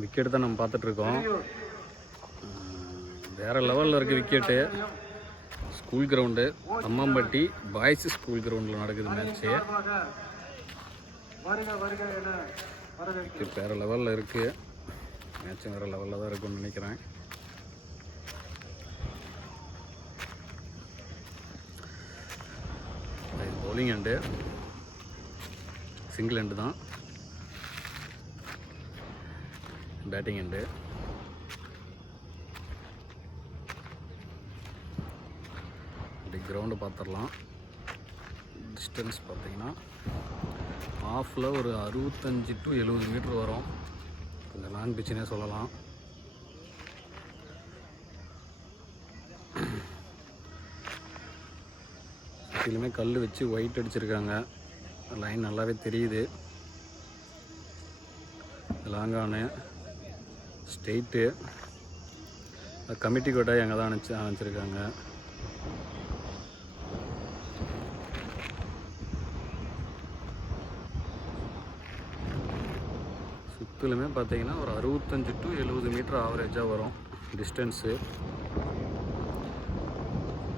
Wicket தான் நம்ம பார்த்துட்ருக்கோம். வேறு லெவலில் இருக்குது wicket. School ground Ammampatti boys school கிரவுண்டில் நடக்குது மேட்ச்சு. விக்கெட் வேறு லெவலில் இருக்குது. மேட்சும் வேறு லெவலில் தான் இருக்குன்னு நினைக்கிறேன். பவுலிங் எண்டு, சிங்கிள் எண்டு தான். Batting end. இப்படி கிரவுண்டு பார்த்துடலாம். டிஸ்டன்ஸ் பார்த்தீங்கன்னா ஆஃபில் ஒரு 65 to 70 மீட்ரு வரும். கொஞ்சம் லாங் பிச்சுனே சொல்லலாம். சுற்றிலுமே கல் வச்சு ஒயிட் அடிச்சிருக்காங்க. லைன் நல்லாவே தெரியுது. லாங்கானு ஸ்ட்ரெயிட்டு கமிட்டி கோட்டை அங்கே தான் அனுப்பிச்சிருக்காங்க. சுற்றிலுமே பார்த்தீங்கன்னா ஒரு 65 to 70 மீட்டர் ஆவரேஜாக வரும் டிஸ்டன்ஸு.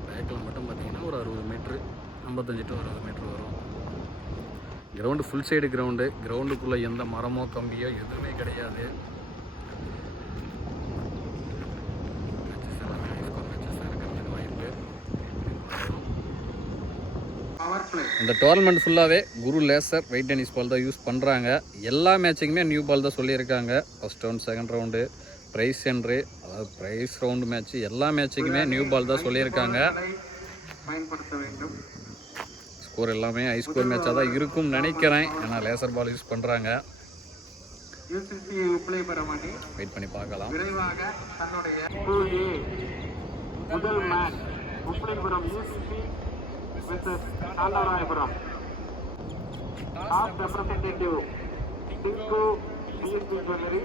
பேக்கில் மட்டும் பார்த்தீங்கன்னா ஒரு 60 மீட்ரு, 55 to 60 மீட்ரு வரும். Ground full side ground. கிரவுண்டுக்குள்ளே எந்த மரமோ கம்பியோ எதுவுமே கிடையாது. இந்த டோர்னமெண்ட் ஃபுல்லாகவே Guru laser weight tennis ball தான் யூஸ் பண்ணுறாங்க. எல்லா மேட்சுக்குமே நியூ பால் தான் சொல்லியிருக்காங்க. First round, second round, prize centre, அதாவது ப்ரைஸ் ரவுண்டு மேட்ச்சு, எல்லா மேட்சுக்குமே நியூ பால் தான் சொல்லியிருக்காங்க. ஸ்கோர் எல்லாமே ஹை ஸ்கோர் மேட்சாக தான் இருக்கும்னு நினைக்கிறேன். ஏன்னா லேசர் பால் யூஸ் பண்ணுறாங்க. வெயிட் பண்ணி பார்க்கலாம். முதல் match Uppilipuram UCC versus Thandavarayapuram. Top representative Tinku BSP jewellery.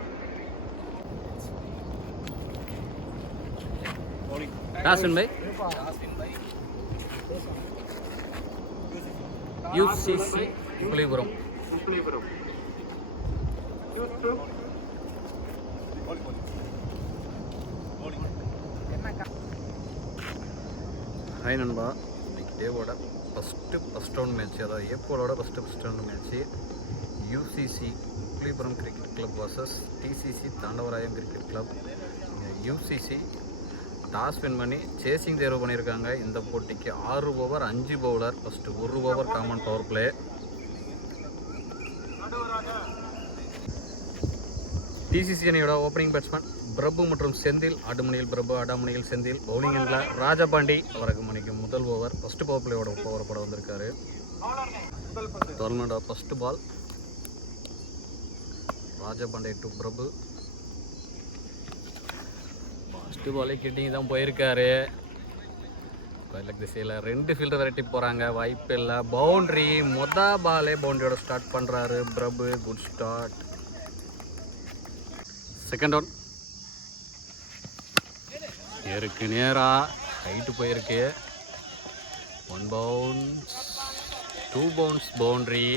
Toss win by UCC Uppilipuram. Hi நண்பா, இன்னைக்கு டேவோட ஃபஸ்ட் ரவுண்ட் மேட்ச்சு, அதாவது ஏப்ரலோட first round match UCC Uppilipuram cricket club versus TCC Thandavarayam cricket club. UCC toss win பண்ணி சேசிங் தேர்வு பண்ணியிருக்காங்க. இந்த போட்டிக்கு 6 over 5 bowler. First 1 over common power play. டிசிசி அணியோட ஓப்பனிங் பேட்ஸ்மேன் பிரபு மற்றும் செந்தில். ஆடுமணியில் பிரபு, ஆடாமணியில் செந்தில். பவுலிங் எண்ணில் ராஜபாண்டி. அவருக்கு மணிக்கு முதல் ஓவர் ஃபஸ்ட்டு பவர் பிளேயோட ஓவர் போட வந்திருக்காரு. டோர்னமெண்டோட first ball Rajapandi to Prabhu. First பாலே கிட்டிங் தான் போயிருக்காரு. திசையில் 2 ஃபீல்டர் விரட்டி போகிறாங்க. வாய்ப்பு இல்லை. பவுண்ட்ரி. பாலே பவுண்ட்ரியோட ஸ்டார்ட் பண்ணுறாரு Prabhu. Good start. Second round நேருக்கு நேராக ஹைட்டு போயிருக்கு. 1 bounce, 2 bounce boundary.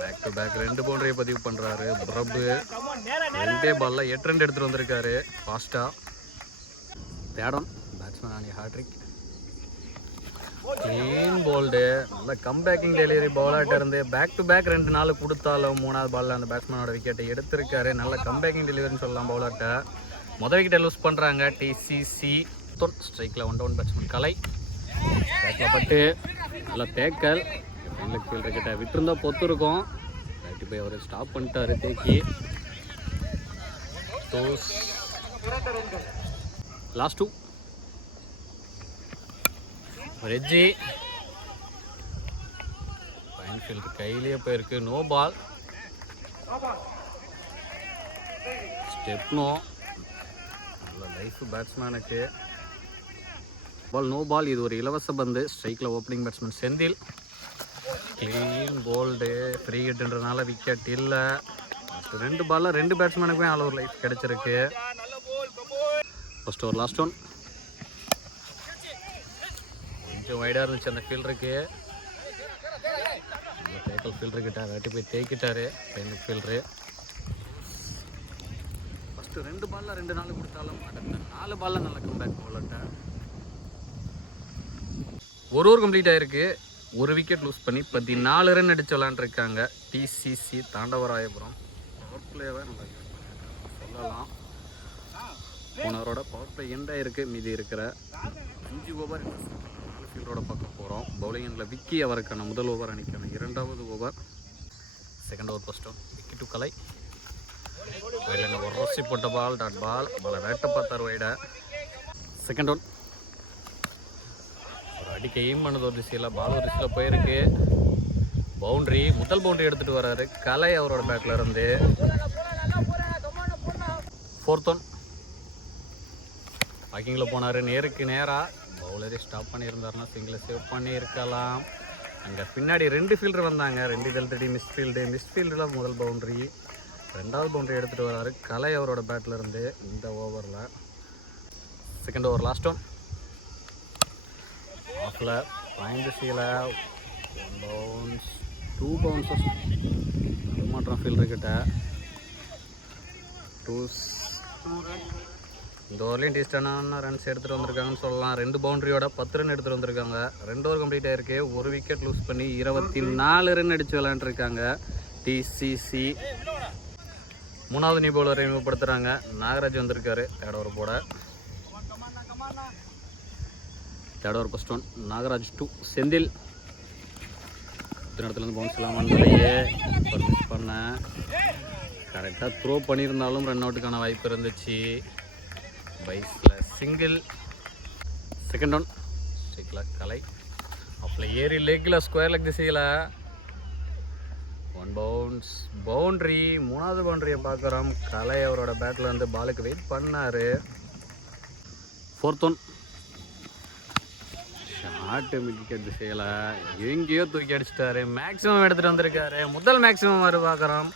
Back to back 2 பவுண்டரியை பதிவு பண்ணுறாரு பிரபு. 2 பாலில் 8 ரன் எடுத்துகிட்டு வந்திருக்காரு ஃபாஸ்ட்டாக. தேடம் பேட்ஸ்மேன் ஆனி ஹாட்ரிக். Clean bolt. நல்ல கம்பேக்கிங் டெலிவரி பவுலாகிட்ட இருந்து பேக் டு பேக் 2 நாள் கொடுத்தாலும் 3வது பாலில் அந்த பேட்ஸ்மேனோட விக்கெட்டை எடுத்திருக்காரு. நல்ல கம்பேக்கிங் டெலிவரின்னு சொல்லலாம் பவுலர்கிட்ட. முதல் விக்கெட்டை லூஸ் பண்ணுறாங்க டிசிசி. ஸ்ட்ரைக்கில் 1 டவுன் பேட்ஸ்மேன் கலை. பேக்கில் பட்டு நல்ல தேக்கல். ஃபீல்டர் கிட்ட விட்டுருந்தா பொத்து இருக்கும். ரைட்டு போய் அவர் ஸ்டாப் பண்ணிட்டாரு தேக்கி. லாஸ்ட் 2 ரெஜ்ஜி. ஃபைன் ஃபீல்டு கையிலேயே போயிருக்கு. No ball. ஸ்டெப்னோ. நல்ல லைஃப் பேட்ஸ்மேனுக்கு. பால் நோ பால். இது ஒரு இலவச பந்து. ஸ்ட்ரைக்கில் opening batsman Senthil. Clean bowled. Free ஹிட்ன்றதுனால விக்கெட் இல்லை. 2 பாலில் 2 பேட்ஸ்மேனுக்குமே ஆல் ஓவர் லைஃப் கிடச்சிருக்கு. First over last one. கொஞ்சம் வைடாக இருந்துச்சு அந்த ஃபீல்டருக்கு. லோக்கல் ஃபீல்டர் கிட்ட வெட்டி போய் தேய்க்கிட்டாரு பையனுக்கு ஃபீல்டரு. ஃபஸ்ட்டு 2 பாலில் 2 நாள் கொடுத்தாலும் அடுத்த 4 பாலில் நல்ல கம்பேக் பவுலர்ட்ட. ஒரு ஓவர் கம்ப்ளீட் ஆகிருக்கு. ஒரு விக்கெட் லூஸ் பண்ணி 14 ரன் அடிச்சு விளாண்டுருக்காங்க டிசிசி தாண்டவராயபுரம். பவர் பிளேவை நல்லா சொல்லலாம். போனவரோட பவர் பிளே எண்டாக இருக்குது. மீதி இருக்கிற 5 ஓவர் ஃபீல்டரோட பார்க்க போகிறோம். பவுலிங் எண்டில் விக்கி அவருக்கான முதல் ஓவர் அணிக்கான 2வது over. Second over first one Vicky to Kalai. வயலில் ஒரு ரோசி போட்ட பால் டாட் பால் பாலை வேட்டை பார்த்தார் வைட. செகண்ட் ஒன் ஒரு அடிக்க எய்ம் பண்ணது ஒரு திசையில் பால் ஒரு திசையில் போயிருக்கு. பவுண்ட்ரி முதல் பவுண்ட்ரி எடுத்துகிட்டு வர்றாரு கலை அவரோட பேட்டில் இருந்து. ஃபோர்த் ஒன் வாக்கிங்கில் போனார் நேருக்கு நேராக. பவுலரே ஸ்டாப் பண்ணியிருந்தாருன்னா சிங்கிளை சேவ் பண்ணியிருக்கலாம். அங்கே பின்னாடி 2 ஃபீல்டர் வந்தாங்க. 2 தள்ளி மிஸ்ஃபீல்டில் முதல் பவுண்ட்ரி. 2வது பவுண்ட்ரி எடுத்துகிட்டு வர்றாரு கலை அவரோட பேட்டில் இருந்து இந்த ஓவரில். செகண்ட் ஓவர் லாஸ்ட் ஒன் ஆஃபில் பாயிண்ட் சீல 1 பவுன்ஸ் 2 பவுன்ஸஸ் மாற்றம் ஃபீல்டர்கிட்ட 2. இந்த ஓவர்லேயும் டீஸ்டான ரன்ஸ் எடுத்துகிட்டு வந்திருக்காங்கன்னு சொல்லலாம். 2 பவுண்ட்ரியோட 10 ரன் எடுத்துகிட்டு வந்திருக்காங்க. 2 ஓவர் கம்ப்ளீட் ஆகிருக்கு. ஒரு விக்கெட் லூஸ் பண்ணி 24 ரன் அடித்து விளையாண்டுருக்காங்க டிசிசி. 3வது நியூ பவுலரை அறிமுகப்படுத்துகிறாங்க. நாகராஜ் வந்திருக்காரு தேர்ட் ஓவர் போட. Third over first one Nagaraj 2 Senthil. இடத்துலேருந்து பவுன்ஸ் இல்லாமலையே மிஸ் பண்ண கரெக்டாக த்ரோ பண்ணியிருந்தாலும் ரன் அவுட்டுக்கான வாய்ப்பு இருந்துச்சு. பைஸில் சிங்கிள். செகண்ட் ஒன் ஸ்ட்ரைக்கில் கலை அப்பில் ஏறி லெக்கில் ஸ்கொயர் லெக் திசையில் 1 பவுன்ஸ் பவுண்ட்ரி. 3வது பவுண்ட்ரியை பார்க்குறோம். கலை அவரோட பேட்டில் வந்து பாலுக்கு வெயிட் பண்ணார். ஃபோர்த் ஒன் ஷார்ட்டு விக்கெட் திசையில் எங்கேயோ தூக்கி அடிச்சிட்டாரு. மேக்ஸிமம் எடுத்துகிட்டு வந்திருக்காரு. முதல் மேக்ஸிமம் மாதிரி பார்க்குறோம்.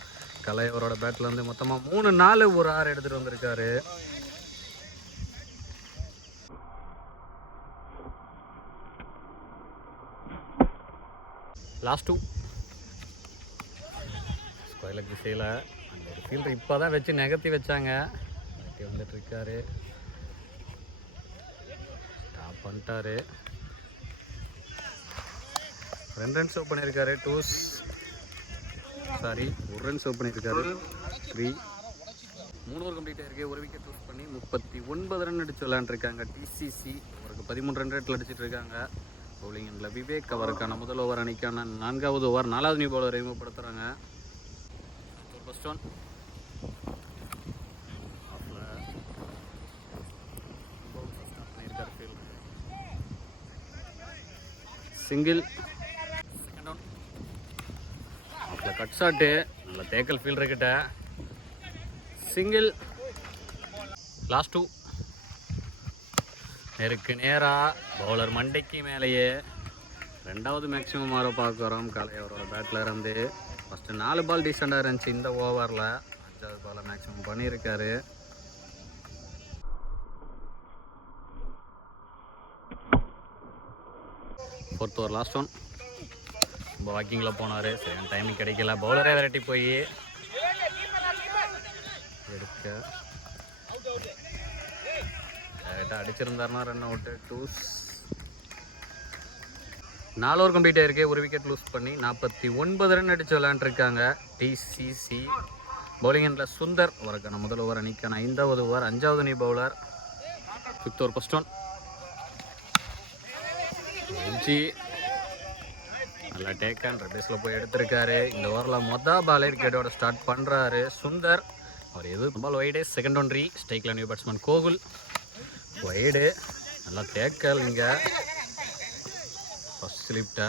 கலை அவரோட பேட்டில் வந்து மொத்தமாக 3 4 ஒரு 6 எடுத்துகிட்டு வந்திருக்காரு. லாஸ்ட் 2 ஸ்கொயர் திசையில் அந்த ஒரு ஃபீல்டர் இப்போ தான் வச்சு நகர்த்தி வச்சாங்க. வந்துட்டு இருக்காரு ஸ்டாப் பண்ணிட்டாரு. 2 ரன் சேவ் பண்ணியிருக்காரு. 1 ரன் சேவ் பண்ணியிருக்காரு. 3 ஓவர் கம்ப்ளீட் ஆகிருக்கு. ஒரு விக்கெட் லூஸ் பண்ணி 39 ரன் அடித்து விளையாண்டுருக்காங்க டிசிசி. அவருக்கு 13 ரன் ரேட்டில் அடிச்சிட்டு இருக்காங்க. பவுலிங் எண்டில் விவேக் அவருக்கான முதல் ஓவர் அணிக்கான 4வது ஓவர் 4வது நியூ பவுலரை அறிமுகப்படுத்துகிறாங்க. First one single. Second one அதில் கட் ஷாட்டு நல்ல தேக்கல் ஃபீல்டர்கிட்ட சிங்கிள். லாஸ்ட் 2 நேருக்கு நேராக பவுலர் மண்டைக்கு மேலேயே 2வது மேக்ஸிமம் மாற பார்க்குறோம். கலை அவரோட பேட்டில் இருந்து ஃபஸ்ட்டு 4 பால் டீசெண்டாக இருந்துச்சு. இந்த ஓவரில் 5வது பாலை மேக்ஸிமம் பண்ணியிருக்காரு. ஃபோர்த் ஓவர் லாஸ்ட் ஒன் ரொம்ப வாக்கிங்கில் போனார். சரியான டைமிங் கிடைக்கல. பவுலரே விரட்டி போய் எடுக்க டேரெக்டாக அடிச்சிருந்தாருன்னா ரன் அவுட்டு. 2. 4 ஓவர் கம்ப்ளீட் ஆகிருக்கு. ஒரு விக்கெட் லூஸ் பண்ணி 49 ரன் அடித்து விளையாண்டுருக்காங்க டிசிசி. பவுலிங் எண்டில் சுந்தர் அவருக்கான முதல் ஓவர் அணிக்கான 5வது ஓவர் 5வது new bowler. 5th over first one MG நல்லா டேக்கன் ரெட்டேஸில் போய் எடுத்திருக்காரு. இந்த ஓவரில் மொதல் பால் விக்கெட்டோட ஸ்டார்ட் பண்ணுறாரு சுந்தர். அவர் எது பால் வைடு. செகண்ட் ஒன்ட்ரி ஸ்ட்ரைக்கில் நியூ பேட்ஸ்மேன் கோகுல் வைடு நல்லா தேக்கல். இங்கே ஃபர்ஸ்ட் ஸ்லிப்டை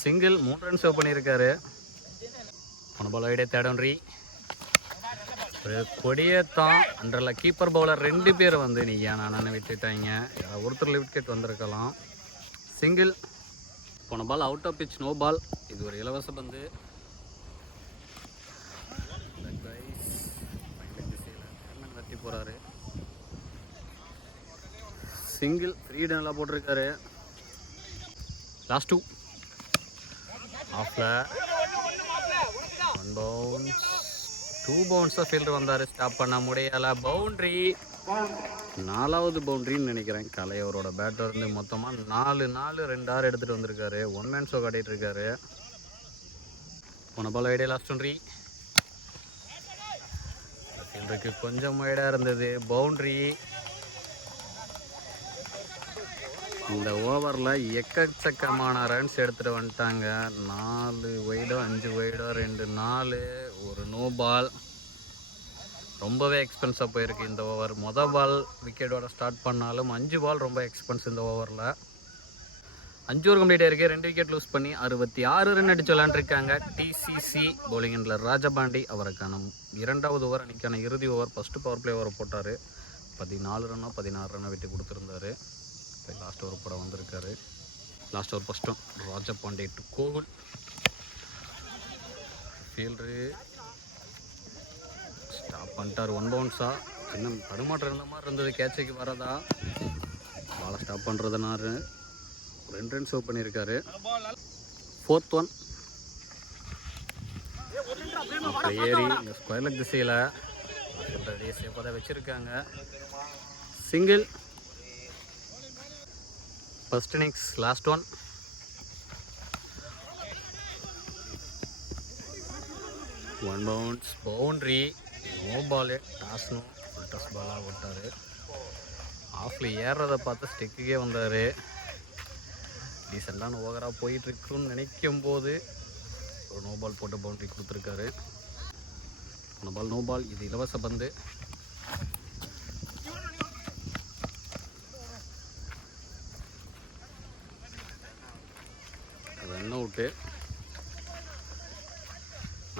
சிங்கிள் 3 ரன் சேவ் பண்ணியிருக்காரு. போன பால் வைடே தேர்ட் ஒன்ட்ரி ஒரு கொடியத்தான் அண்டரில் கீப்பர் பவுலர் 2 பேர் வந்து நீ ஏன் நான் விட்டுட்டாங்க. ஒருத்தர் விக்கெட் வந்திருக்கலாம். சிங்கிள். போன ball out of pitch no ball. இது ஒரு இலவச பந்து. தட்டி போகிறாரு. சிங்கிள். ஃப்ரீடு நல்லா போட்டிருக்காரு. லாஸ்ட் 2 ஆஃப்ல 1 பவுன்ஸ் 2 பவுன்ஸாக ஃபீல்டர் வந்தார், ஸ்டாப் பண்ண முடியலை. பவுண்ட்ரி, 4வது பவுண்ட்ரின்னு நினைக்கிறேன். கலை அவரோட பேட்டர் வந்து மொத்தமாக 4 2 6 எடுத்துகிட்டு வந்திருக்காரு. 1 மேன் ஷோ காட்டிகிட்டு இருக்காரு. போன பால் ஐடியா லாஸ்ட் ஒன்றி ஃபீல்டருக்கு கொஞ்சம் வைடாக இருந்தது. பவுண்ட்ரி. இந்த ஓவரில் எக்கச்சக்கமான ரன்ஸ் எடுத்துகிட்டு வந்துட்டாங்க. 4 வைடோ 5 வைடோ 2 4 ஒரு நோ பால். ரொம்பவே எக்ஸ்பென்ஸாக போயிருக்கு இந்த ஓவர். மொதல் பால் விக்கெட்டோட ஸ்டார்ட் பண்ணாலும் 5 பால் ரொம்ப எக்ஸ்பென்ஸ் இந்த ஓவரில். 5 ஓவர் கம்ப்ளீட் ஆயிருக்கு. 2 விக்கெட் லூஸ் பண்ணி 66 ரன் அடிச்சு விளாண்டுருக்காங்க டிசிசி. பவுலிங் எண்டில் ராஜபாண்டி. அவருக்கான 2வது ஓவர் அன்றைக்கான இறுதி ஓவர். ஃபஸ்ட்டு பவர் பிளே ஓவரை போட்டார். 14 ரன்னோ 16 ரன்னோ விட்டு கொடுத்துருந்தாரு. லாஸ்ட் ஓவர் போட வந்திருக்காரு. லாஸ்ட் ஓவர் ஃபஸ்ட்டும் Rajapande to Gokul. Fielder stop பண்ணிட்டார். 1 பவுன்ஸா. சின்ன தடுமாற்றம் இருந்த மாதிரி இருந்தது. கேட்சுக்கு வரதா பாலை ஸ்டாப் பண்ணுறதுனாரு 2 ரன் சேவ் பண்ணியிருக்காரு. 4th ஒன் ஏறி இந்த ஸ்கொயர் லெக் திசையில் சேஃபாக தான் வச்சுருக்காங்க. Single. First innings last one. 1 bounce. Boundary. No ball. டாஸ்னும் ஃபுல் டாஸ் பாலாக விட்டார். ஆஃபில் ஏறுறதை பார்த்து ஸ்டிக்குக்கே வந்தார். டீசெண்டான ஓவராக போயிட்டுருக்குன்னு நினைக்கும் போது ஒரு நோ பால் போட்டு பவுண்ட்ரி கொடுத்துருக்காரு. No ball no ball. இது இலவச பந்து. Run out.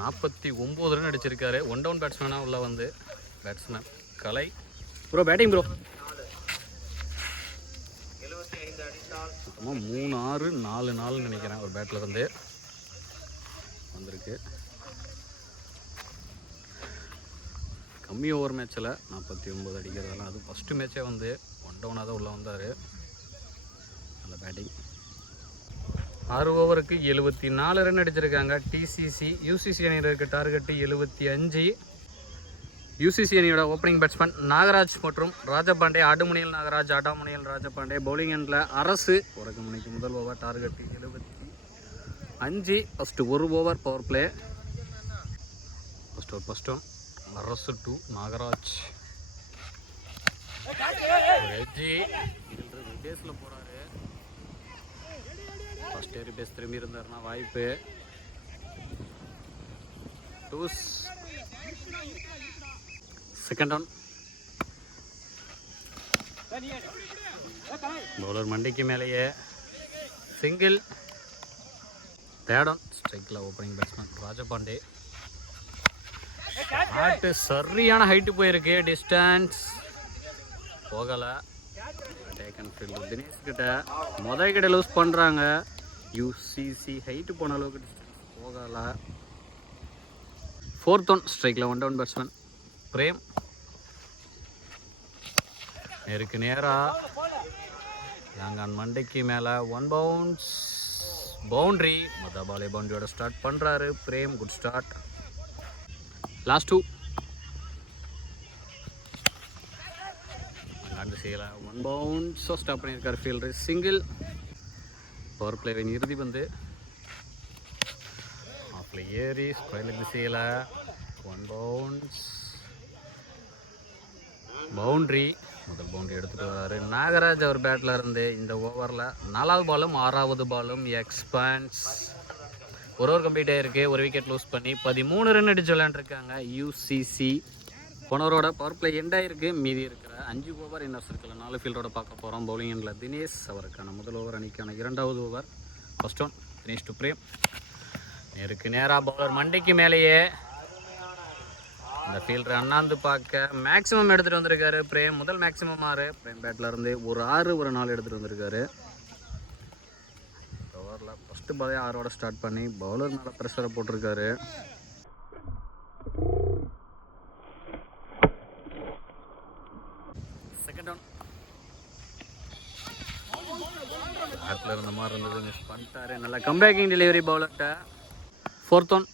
49 ரன் அடிச்சிருக்காரு. 1 டவுன் பேட்ஸ்மேனாக உள்ள வந்து batsman Kalai. Bro batting bro. மொத்தமாக 3 6 4 4 நினைக்கிறேன் ஒரு பேட்டில் இருந்து வந்திருக்கு. கம்மி ஓவர் மேட்சில் 49 அடிக்கிறதெல்லாம் அது ஃபஸ்ட்டு மேட்சே வந்து 1 டவுனாக தான் உள்ளே வந்தார். அந்த பேட்டிங் 6 ஓவருக்கு 74 ரன் அடிச்சிருக்காங்க டிசிசி. யூசிசி அணியினருக்கு டார்கெட்டு 75. யூசிசி அணியோட ஓப்பனிங் பேட்ஸ்மேன் நாகராஜ் மற்றும் ராஜபாண்டே. ஆடுமுனியல் நாகராஜ், ஆடாமுனியல் ராஜபாண்டே. பவுலிங் எண்டில் அரசு. ஒரு மணிக்கு முதல் over target 75. First 1 over power play. First one அரசு டு நாகராஜ். பேஸில் போகிறாரு. ஃபஸ்ட் ஏரி பேஸ் திரும்பி இருந்தாருன்னா வாய்ப்பு. டூஸ். Second one. பவுலர் மண்டிக்கு மேலேயே சிங்கிள். Third one. ஸ்ட்ரைக்கில் ஓப்பனிங் பேட்ஸ்மேன் ராஜபாண்டே. ஆட்டு சரியான ஹைட்டு போயிருக்கு. டிஸ்டன்ஸ் போகலை. டேக்கன் ஃபீல்டு தினேஷ் கிட்ட முதல் கிட்ட லூஸ் பண்ணுறாங்க. யூசிசி ஹைட்டு போன அளவுக்கு டிஸ்டன்ஸ் போகலை. 4th one. ஸ்ட்ரைக்கில் 1 டவுன் பேட்ஸ்மேன் பிரேம். நேருக்கு நேராக யாங்கான் மண்டைக்கு மேலே 1 பவுன்ஸ். பவுண்ட்ரி. மொதல் பாலே பவுண்ட்ரியோட ஸ்டார்ட் பண்ணுறாரு பிரேம். Good start. லாஸ்ட் 2. செய்யலை. 1 பவுன்ஸோ ஸ்டாப் பண்ணியிருக்காரு ஃபீல்டர். சிங்கிள். பவர் பிளேவின் இறுதி பந்து. ஆஃபில் ஏறி ஸ்கொயருக்கு செய்யலை. 1 பவுன்ஸ். பவுண்ட்ரி. முதல் பவுண்ட்ரி எடுத்துகிட்டு வர்றாரு நாகராஜ் அவர் பேட்டில் இருந்து. இந்த ஓவரில் 4வது பாலும் 6வது பாலும் எக்ஸ்பேன்ஸ். 1 ஓவர் கம்ப்ளீட் ஆகிருக்கு. 1 விக்கெட் லூஸ் பண்ணி 13 ரன் அடிச்சு விளையாண்டுருக்காங்க யூசிசி. போனவரோட பவர் பிளே எண்டாயிருக்கு. மீதி இருக்கிற 5 ஓவர் இன்னர் சர்க்கிள் 4 ஃபீல்டோட பார்க்க போகிறோம். பவுலிங் எண்டில் தினேஷ். அவருக்கான முதல் ஓவர் அணிக்கான 2வது over. First one. Dinesh to Prem. நேருக்கு நேராக பவுலர் மண்டைக்கு மேலேயே இந்த ஃபீல்டர் அண்ணாந்து பார்க்க மேக்ஸிமம் எடுத்துகிட்டு வந்திருக்காரு பிரேம். முதல் மேக்ஸிமம் 6. பிரேம் பேட்டில் இருந்து ஒரு 6 ஒரு 4 எடுத்துகிட்டு வந்திருக்காரு. ஓவரில் ஃபஸ்ட்டு பாலே 6ஓட ஸ்டார்ட் பண்ணி பவுலர் மேலே ப்ரெஷரை போட்டிருக்காரு. பேட்டில் இருந்த மாதிரி இருந்தது, மிஸ் பண்ணிட்டாரு. நல்லா கம்பேக்கிங் டெலிவரி பவுலர்கிட்ட. 4th ஒன்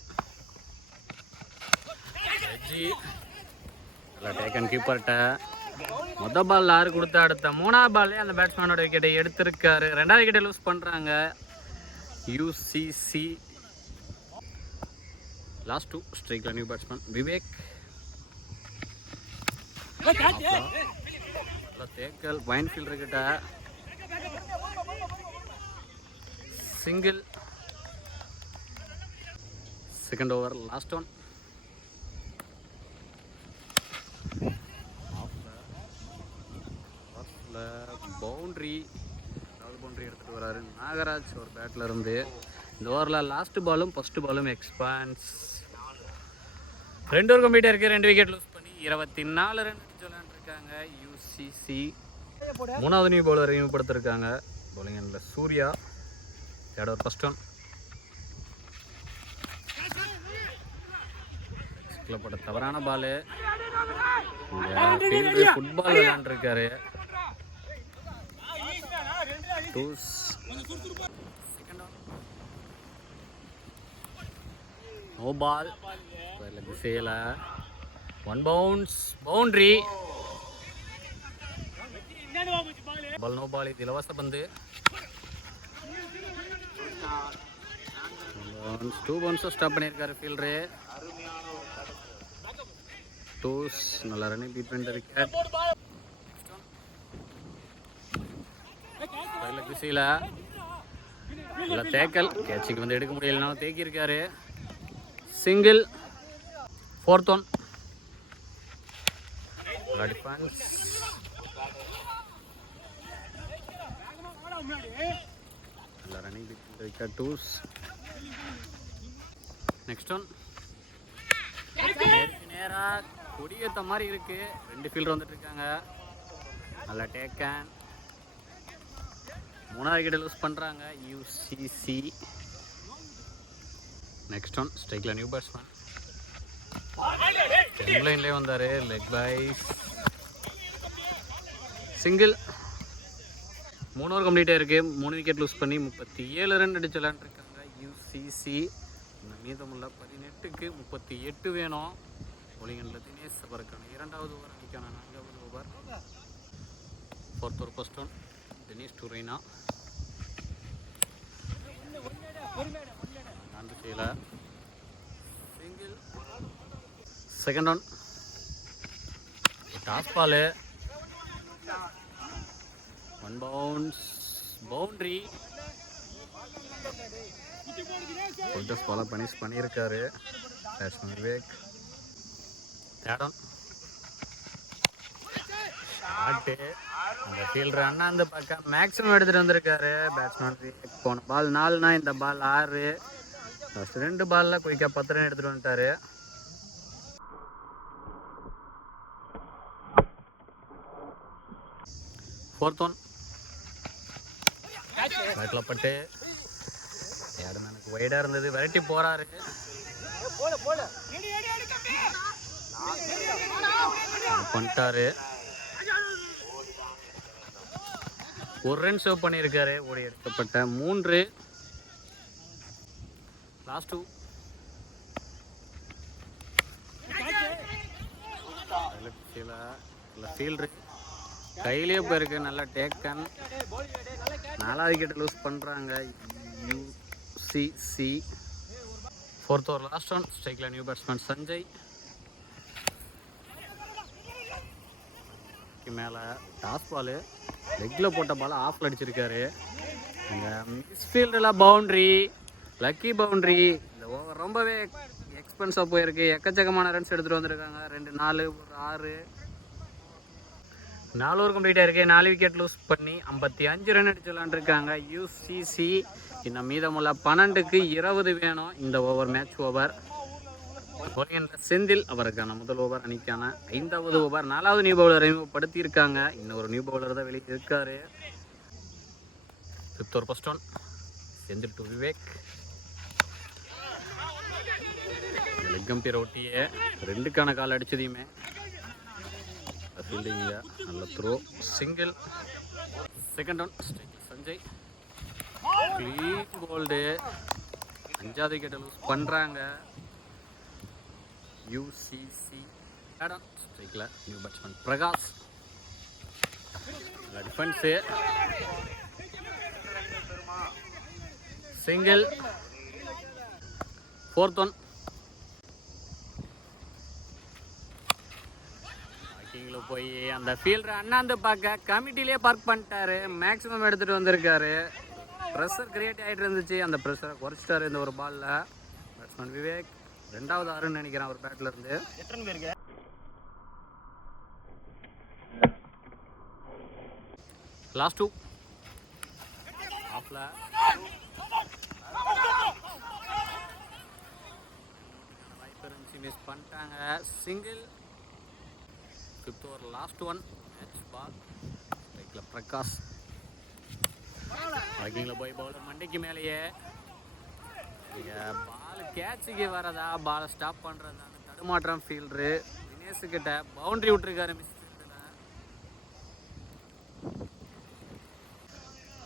நல்லா டேக்கன் கீப்பர்கிட்ட. மொதல் பால் 6 கொடுத்தா அடுத்த 3ஆவது பால்லே அந்த பேட்ஸ்மேனோட விக்கெட்டை எடுத்திருக்காரு. 2வது விக்கெட்டை லூஸ் பண்ணுறாங்க UCC. லாஸ்ட் 2 ஸ்ட்ரைக்கில் நியூ பேட்ஸ்மேன் விவேக். தேக்கல் வைன் ஃபீல்டர் கிட்ட சிங்கிள். Second over last one. Boundary எடுத்துகிட்டு வராரு நாகராஜ் ஒரு பேட்டில் இருந்து. இந்த ஓவரில் லாஸ்ட் பாலும் ஃபஸ்ட்டு பாலும் எக்ஸ்பான்ஸ். 2 ஓவர் கம்ப்ளீட்டாக இருக்குது. 2 விக்கெட் லூஸ் பண்ணி 24 ரன் விளையாண்டுருக்காங்க UCC. 3வது நியூ பவுலர் அறிமுகப்படுத்திருக்காங்க. பவுலிங் எண்டில் Surya. 3rd over first one. போட்ட தவறான பாலு. ஃபுட்பால் விளையாண்டுருக்காரு. நோ பால் திசையில் 1 bounce boundary. Ball no ball. இது இலவச பந்து. 2 பவுன்ஸும் ஸ்டாப் பண்ணியிருக்காரு ஃபீல்டரு. டூஸ் நல்லா ரன்னிங் பீட் பண்ணிட்டு விக்கெட். திசையில் நல்லா தேக்கல். கேட்சுக்கு வந்து எடுக்க முடியலனாலும் தேக்கியிருக்காரு. சிங்கிள். 4th one. டிஃபென்ஸ். நல்லா running wicket. Twos. Next one. நேராக கொடியேற்ற மாதிரி இருக்கு. 2 ஃபீல்டர் வந்துட்டு இருக்காங்க. நல்லா டேக்கன். 3வது விக்கெட்டை லூஸ் பண்ணுறாங்க UCC. நெக்ஸ்ட் ஒன் ஸ்ட்ரைக்கில் நியூ பேட்ஸ்மேன். லைன்லேயே வந்தார். லெக் பைஸ். சிங்கிள். 3 ஓவர் கம்ப்ளீட்டாக இருக்குது. 3 விக்கெட் லூஸ் பண்ணி 37 ரன் அடிச்சு விளையாண்டுருக்காங்க UCC. மீதமுள்ள 18க்கு 38 வேணும். பவுலிங்கில் தினேஷ் அவருக்கான 2வது ஓவர், அணிக்கான 4வது over. 4th over first one. Dinesh to Raina. Single. Second one. Toss ball. 1 bounce boundary. Follow பண்ணியிருக்காரு பேட்ஸ்மேன் விவேக். தேடம் ஷாட்டு. அந்த ஃபீல்டர் அண்ணா அந்த பக்கம் மேக்ஸிமம் எடுத்துகிட்டு வந்திருக்காரு பேட்ஸ்மேன் விவேக். போன பால் 4னா இந்த பால் 6. ஃபஸ்ட் 2 பாலில் குயிக்காக 10 ரன் எடுத்துகிட்டு வந்துட்டாரு. Fourth one. பேட்டில் பட்டு எனக்கு வைடாக இருந்தது. வெரைட்டி போகிறாரு. பண்ணிட்டாரு. 1 ரன் சேவ் பண்ணியிருக்காரு. ஓடி எடுக்கப்பட்ட 3. லாஸ்ட் 2. ஃபீல்டரு கையிலே போயிருக்கு. நல்லா டேக்கன். 4வது விக்கெட்டை லூஸ் பண்ணுறாங்க UCC. 4th over last one. ஸ்ட்ரைக்கில் நியூ பேட்ஸ்மேன் சஞ்சய். மேலே டாஸ் பாலு. லெக்கில் போட்ட பால் ஆஃபில் அடிச்சிருக்காரு. அங்கே மிஸ்ஃபீல்டில் பவுண்ட்ரி. Lucky boundary. இந்த ஓவர் ரொம்பவே எக்ஸ்பென்ஸாக போயிருக்கு. எக்கச்சக்கமான ரன்ஸ் எடுத்துகிட்டு வந்திருக்காங்க. 2 4 1 6. 4 ஓவர் கம்ப்ளீட்டாக இருக்குது. 4 விக்கெட் லூஸ் பண்ணி 55 ரன் அடிச்சு விளாண்டுருக்காங்க UCC. இன்னும் மீதமுள்ள 12க்கு 20 வேணும். இந்த ஓவர் மேட்ச் ஓவர். செந்தில் அவருக்கான முதல் ஓவர், அணிக்கான 5வது ஓவர். 4வது நியூ பவுலர் அறிமுகப்படுத்தியிருக்காங்க. இன்னொரு நியூ பவுலர் தான் வெளியே இருக்காரு. 5th over first one. Senthil to Vivek. லெக்கம்பீர் ஓட்டிய 2க்கான கால் அடிச்சதையுமே ஃபீல்டிங்கில் நல்ல throw. Single. Second one. Sanjay clean bowled. 5வது விக்கெட்டை லூஸ் பண்ணுறாங்க. யூசிசி ஸ்ட்ரைக்கில் new batsman Prakash. Defence single. 4th one. வாக்கிங்கில் போய் அந்த ஃபீல்டர் அண்ணாந்து பார்க்க கமிட்டிலே பார்க் பண்ணிட்டாரு. மேக்ஸிமம் எடுத்துகிட்டு வந்திருக்காரு. ப்ரெஷர் கிரியேட் ஆகிட்டு இருந்துச்சு. அந்த ப்ரெஷரை குறைச்சிட்டாரு இந்த ஒரு பாலில். பேட்ஸ்மேன் விவேக் 2வது ஆறுன்னு நினைக்கிறேன் அவர் பேட்டில் இருந்து. எத்தனை பேருக்கு லாஸ்ட் 2 ஆஃப்ல வாய்ப்பு இருந்துச்சு, மிஸ் பண்ணிட்டாங்க. Single. 5th over last one. Match ball. ஸ்ட்ரைக்கில் பிரகாஷ். வாக்கிங்கில் போய் பவுலர் மண்டைக்கு மேலேயே பால் கேட்சுக்கு வரதா பாலை ஸ்டாப் பண்ணுறதா தடுமாற்றம் ஃபீல்டரு தினேஷுக்கிட்ட பவுண்டரி விட்டுருக்காரு. மிஸ்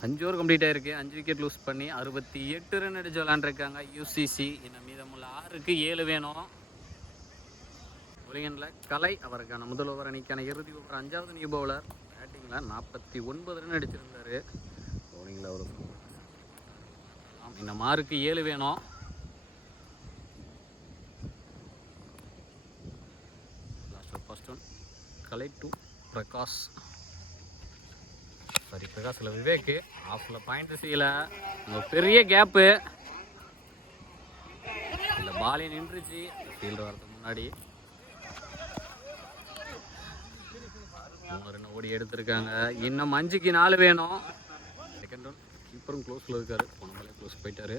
5 ஓவர் கம்ப்ளீட் ஆகிருக்கு. 5 விக்கெட் லூஸ் பண்ணி 68 ரன் அடிச்சு விளாண்டுருக்காங்க யூசிசி. இன்னும் மீதமுள்ள 6க்கு 7 வேணும். ஒலிகனில் கலை அவருக்கான முதல் ஓவர் அணிக்கான இறுதி ஓவர். 5வது நியூ பவுலர். பேட்டிங்கில் 49 ரன் அடிச்சிருந்தார். பவுலிங்கில் ஒரு இன்னும் 6க்கு 7 வேணும். Last over first one. Kalai to Prakash. Sorry பிரகாஷில் விவேக். ஆஃபில் பாயிண்ட் செய்யல. பெரிய கேப்பு. இல்லை பாலே நின்றுச்சு ஃபீல்டு வரதுக்கு முன்னாடி. 3 ரன் ஓடி எடுத்திருக்காங்க. இன்னும் 5க்கு 4 வேணும். Second run. கீப்பரும் க்ளோஸில் இருக்காரு. போன பாலே க்ளோஸ் போயிட்டாரு.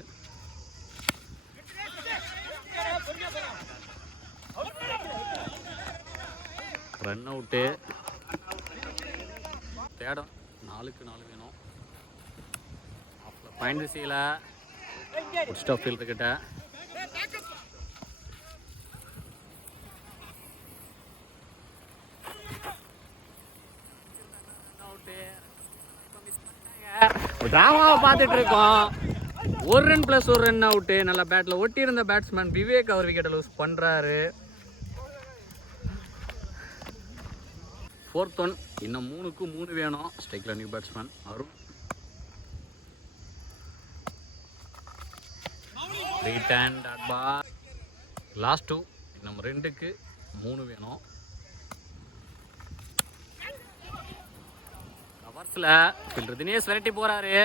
Run out. தேடம் 4க்கு 4 வேணும். ஆஃபில் பாயிண்ட் செய்யல. ஸ்டாப் ஃபீல்டர் கிட்ட டிராமாவை பார்த்துட்டு இருக்கோம். 1 ரன் + 1 ரன் அவுட்டு. நல்லா பேட்டில் ஒட்டி இருந்த பேட்ஸ்மேன் விவேக் அவர் விக்கெட்டை லூஸ் பண்ணுறாரு. 4th one. இன்னும் 3க்கு 3 வேணும். ஸ்ட்ரைக்கில் new batsman Arun. Return dot ball. Last 2. இன்னும் 2க்கு 3 வேணும். கவர்ஸில் ஃபீல்டர் தினேஷ் விரட்டி போகிறாரு.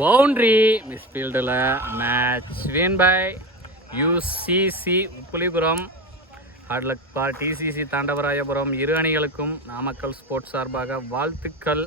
பவுண்ட்ரி. மிஸ் ஃபீல்டில். Match win by UCC Uppulipuram. Hard luck for TCC Thandavarayapuram. இரு அணிகளுக்கும் நாமக்கல் ஸ்போர்ட்ஸ் சார்பாக வாழ்த்துக்கள்.